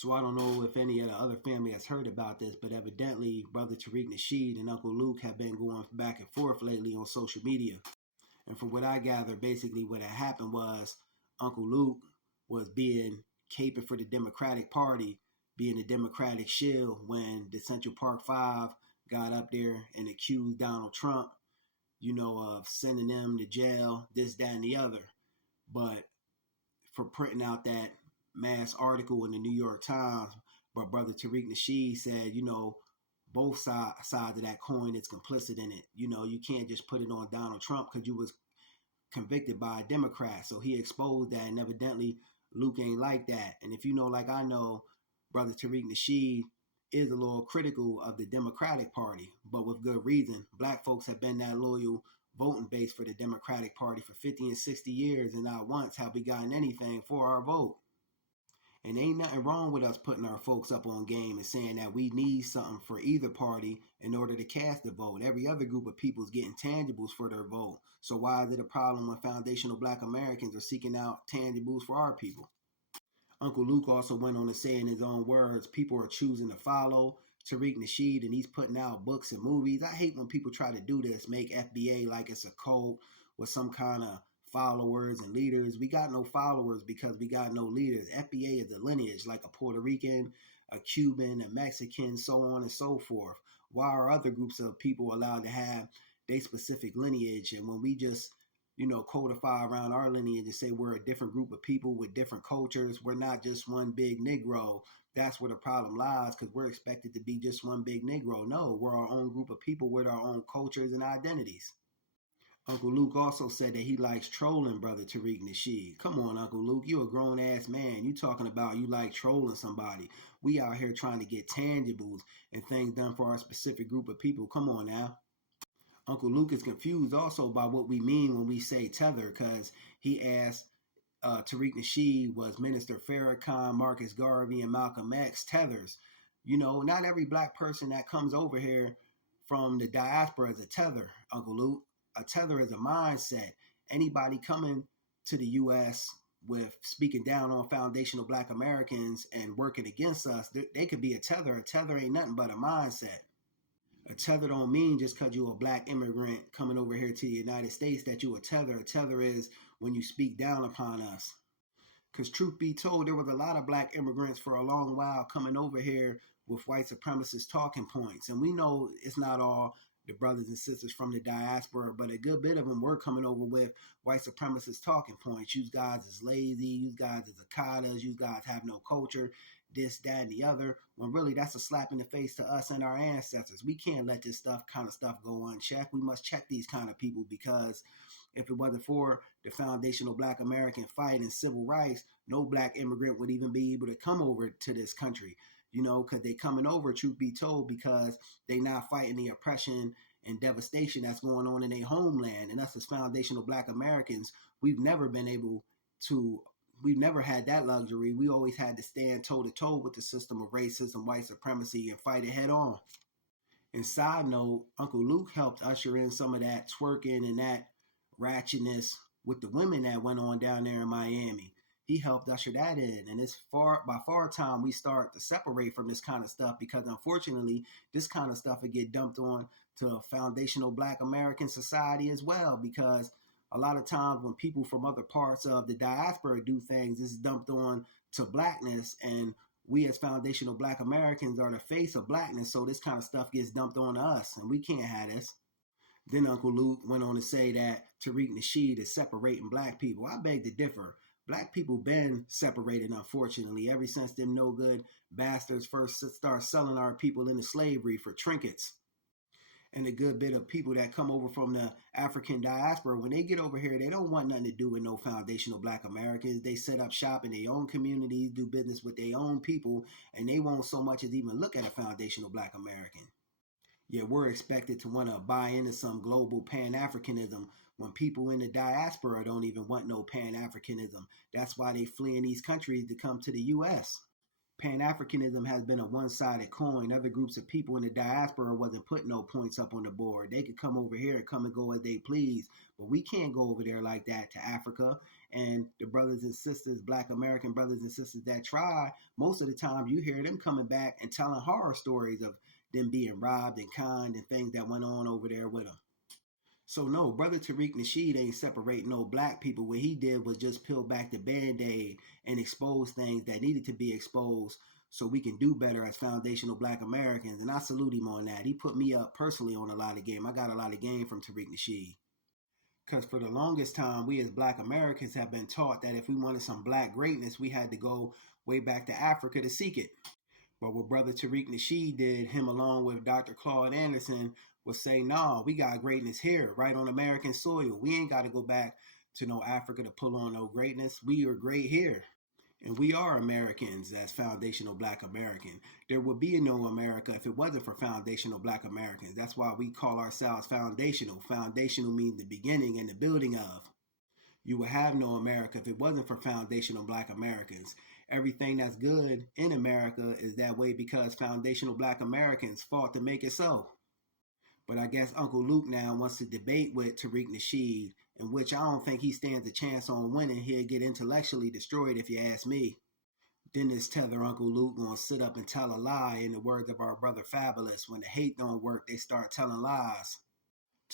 So I don't know if any of the other family has heard about this, but evidently Brother Tariq Nasheed and Uncle Luke have been going back and forth lately on social media. And from what I gather, basically what had happened was Uncle Luke was being caping for the Democratic Party, being a Democratic shield when the Central Park Five got up there and accused Donald Trump, of sending them to jail, this, that, and the other. But for printing out that mass article in the New York Times, but Brother Tariq Nasheed said, both sides of that coin is complicit in it. You can't just put it on Donald Trump because you was convicted by a Democrat. So he exposed that, and evidently Luke ain't like that. And if you know, like I know, Brother Tariq Nasheed is a little critical of the Democratic Party, but with good reason. Black folks have been that loyal voting base for the Democratic Party for 50 and 60 years, and not once have we gotten anything for our vote. And ain't nothing wrong with us putting our folks up on game and saying that we need something for either party in order to cast a vote. Every other group of people is getting tangibles for their vote. So why is it a problem when foundational Black Americans are seeking out tangibles for our people? Uncle Luke also went on to say in his own words, people are choosing to follow Tariq Nasheed and he's putting out books and movies. I hate when people try to do this, make FBA like it's a cult with some kind of followers and leaders. We got no followers because we got no leaders. FBA is a lineage like a Puerto Rican, a Cuban, a Mexican, so on and so forth. Why are other groups of people allowed to have their specific lineage? And when we just codify around our lineage and say we're a different group of people with different cultures, we're not just one big Negro. That's where the problem lies, because we're expected to be just one big Negro. No, we're our own group of people with our own cultures and identities. Uncle Luke also said that he likes trolling Brother Tariq Nasheed. Come on, Uncle Luke, you a grown-ass man. You talking about you like trolling somebody. We out here trying to get tangibles and things done for our specific group of people. Come on now. Uncle Luke is confused also by what we mean when we say tether, because he asked Tariq Nasheed, was Minister Farrakhan, Marcus Garvey, and Malcolm X tethers? Not every Black person that comes over here from the diaspora is a tether, Uncle Luke. A tether is a mindset. Anybody coming to the U.S. with speaking down on foundational Black Americans and working against us, they could be a tether. A tether ain't nothing but a mindset. A tether don't mean just because you're a Black immigrant coming over here to the United States that you a tether. A tether is when you speak down upon us. Because truth be told, there was a lot of Black immigrants for a long while coming over here with white supremacist talking points. And we know it's not all the brothers and sisters from the diaspora, but a good bit of them were coming over with white supremacist talking points. You guys is lazy, you guys is akadas, you guys have no culture, this, that, and the other, when really that's a slap in the face to us and our ancestors. We can't let this kind of stuff go unchecked. We must check these kind of people, because if it wasn't for the foundational Black American fight and civil rights, no Black immigrant would even be able to come over to this country, because they coming over, truth be told, because they not fighting the oppression and devastation that's going on in their homeland. And us as foundational Black Americans, we've never had that luxury. We always had to stand toe to toe with the system of racism, white supremacy, and fight it head on. And side note, Uncle Luke helped usher in some of that twerking and that ratchetness with the women that went on down there in Miami. He helped usher that in. And it's by far time we start to separate from this kind of stuff, because unfortunately, this kind of stuff will get dumped on to foundational Black American society as well, because a lot of times when people from other parts of the diaspora do things, it's dumped on to Blackness, and we as foundational Black Americans are the face of Blackness, so this kind of stuff gets dumped on us, and we can't have this. Then Uncle Luke went on to say that Tariq Nasheed is separating Black people. I beg to differ. Black people been separated, unfortunately, ever since them no good bastards first start selling our people into slavery for trinkets. And a good bit of people that come over from the African diaspora, when they get over here, they don't want nothing to do with no foundational Black Americans. They set up shop in their own communities, do business with their own people, and they won't so much as even look at a foundational Black American. Yet we're expected to want to buy into some global Pan-Africanism when people in the diaspora don't even want no Pan-Africanism. That's why they flee in these countries to come to the U.S. Pan-Africanism has been a one-sided coin. Other groups of people in the diaspora wasn't putting no points up on the board. They could come over here and come and go as they please, but we can't go over there like that to Africa And the brothers and sisters, Black American brothers and sisters that try, most of the time you hear them coming back and telling horror stories of them being robbed and conned and things that went on over there with them. So no, brother Tariq Nasheed ain't separating no black people. What he did was just peel back the band-aid and expose things that needed to be exposed so we can do better as foundational Black Americans. And I salute him on that. He put me up personally on a lot of game. I got a lot of game from Tariq Nasheed. Because for the longest time, we as Black Americans have been taught that if we wanted some black greatness, we had to go way back to Africa to seek it. But what Brother Tariq Nasheed did, him along with Dr. Claude Anderson, was say, nah, we got greatness here, right on American soil. We ain't got to go back to no Africa to pull on no greatness. We are great here. And we are Americans as foundational Black American. There would be no America if it wasn't for foundational Black Americans. That's why we call ourselves foundational. Foundational means the beginning and the building of. You would have no America if it wasn't for foundational Black Americans. Everything that's good in America is that way because foundational Black Americans fought to make it so. But I guess Uncle Luke now wants to debate with Tariq Nasheed, in which I don't think he stands a chance on winning. He'll get intellectually destroyed if you ask me. Then this tether Uncle Luke gonna sit up and tell a lie, in the words of our brother Fabulous. When the hate don't work, they start telling lies.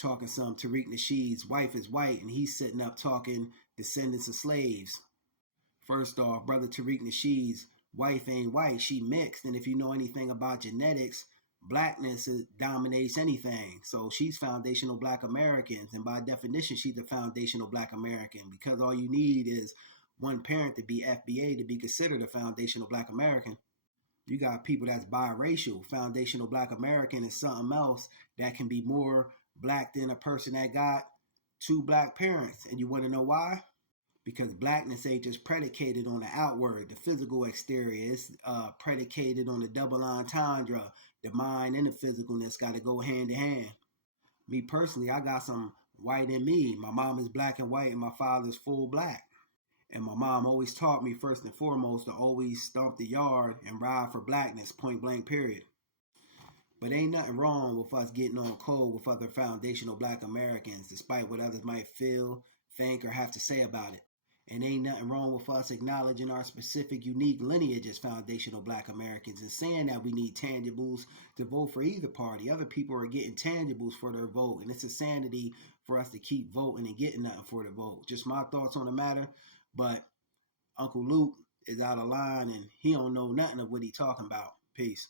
Talking some Tariq Nasheed's wife is white, and he's sitting up talking descendants of slaves. First off, brother Tariq Nasheed's wife ain't white, she mixed, and if you know anything about genetics, blackness dominates anything. So she's foundational Black Americans, and by definition, she's a foundational Black American because all you need is one parent to be FBA to be considered a foundational Black American. You got people that's biracial. Foundational Black American is something else that can be more black than a person that got two black parents. And you want to know why? Because blackness ain't just predicated on the outward, the physical exterior. It's predicated on the double entendre. The mind and the physicalness got to go hand in hand. Me personally, I got some white in me. My mom is black and white, and my father's full black. And my mom always taught me, first and foremost, to always stomp the yard and ride for blackness, point blank, period. But ain't nothing wrong with us getting on code with other foundational Black Americans, despite what others might feel, think, or have to say about it. And ain't nothing wrong with us acknowledging our specific, unique lineage as foundational Black Americans and saying that we need tangibles to vote for either party. Other people are getting tangibles for their vote, and it's a sanity for us to keep voting and getting nothing for the vote. Just my thoughts on the matter, but Uncle Luke is out of line, and he don't know nothing of what he talking about. Peace.